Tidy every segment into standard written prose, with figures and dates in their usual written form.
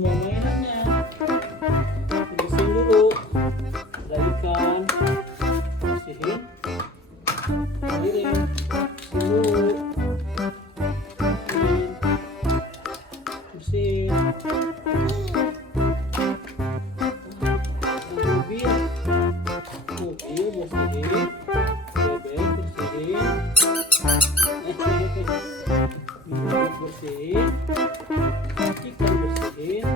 mainannya bersihin dulu. Ada ikan, bersihin, kirim, bersihin dulu, bersihin, mobil, bersihin, bebek bersihin, bersihin, ikan bersihin,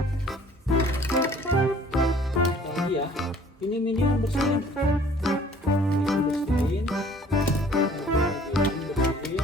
lagi ya, ini minion bersihin, bersihin, bersihin, bersihin.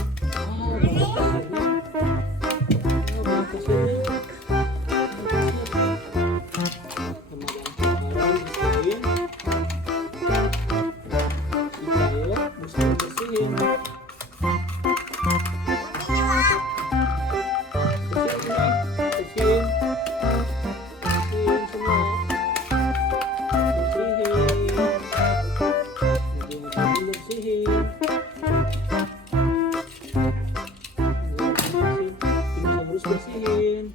Bersihin,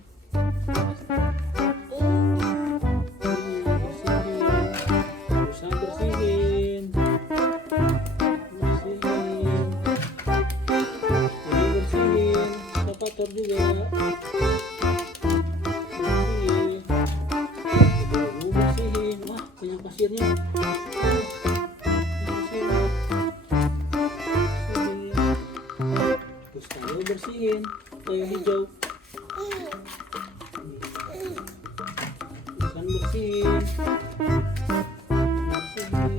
bisa bersihin, ini bersihin, kotor juga, bersihin, wah banyak pasirnya, terus kalau bersihin, kayak hijau. Ikan bersihin, buat pasir ini,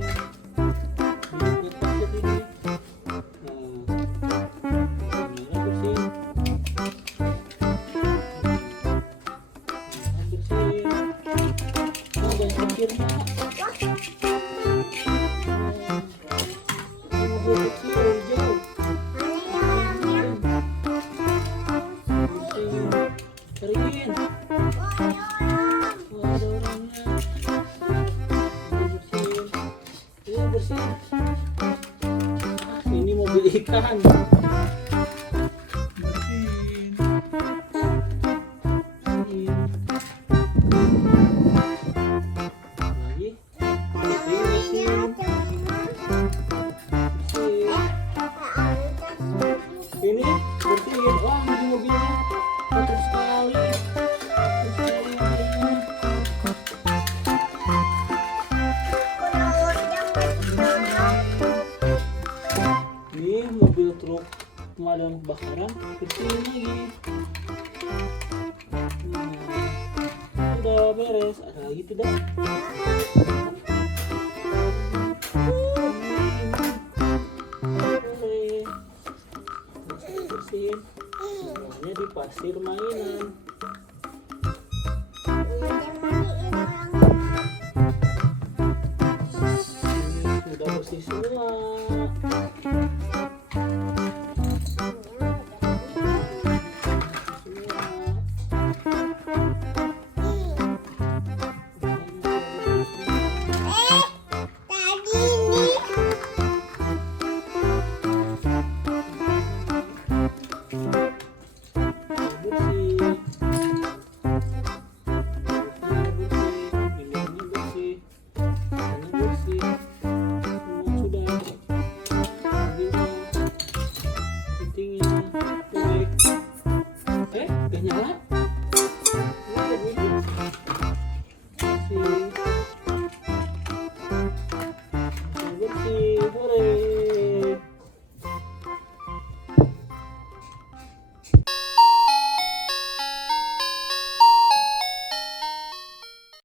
merah bersihin, bersihin, banyak pasirnya, mobil kecil hijau, bersihin, keringin. Ini mobil ikan. Bersihin. Lagi. Bersihin. Ini bersihin. Wah, ini mobilnya kotor sekali. Ini mobil truk pemadam kebakaran, bersihin lagi. Udah beres, ada lagi tidak?